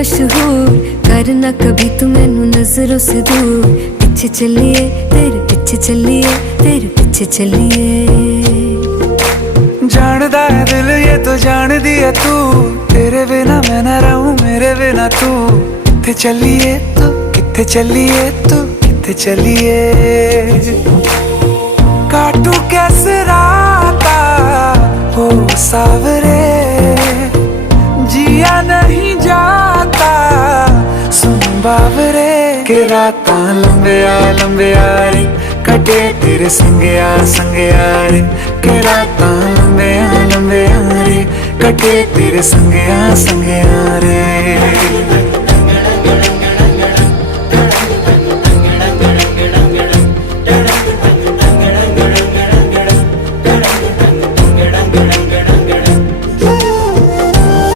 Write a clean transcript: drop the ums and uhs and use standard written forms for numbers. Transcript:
मशहूर, करना कभी तू मैनू नजरों से दूर। पीछे चलिए तेरे पीछे चलिए, तेरे पीछे चलिए। जानदा है दिल ये तो जान दिया तू, तेरे बिना मैं ना रहूं मेरे बिना तू। किथे चलिए तू, किथे चलिए तू, किथे चलिए। काटू कैसे राता हो सावरे, जिया नहीं जाता सुन बावरे। के राता लंबिया लंबिया रे, कटे तेरे संगया संगया रे। के राता लंबिया लंबिया रे, कटे तेरे संगया संगया रे।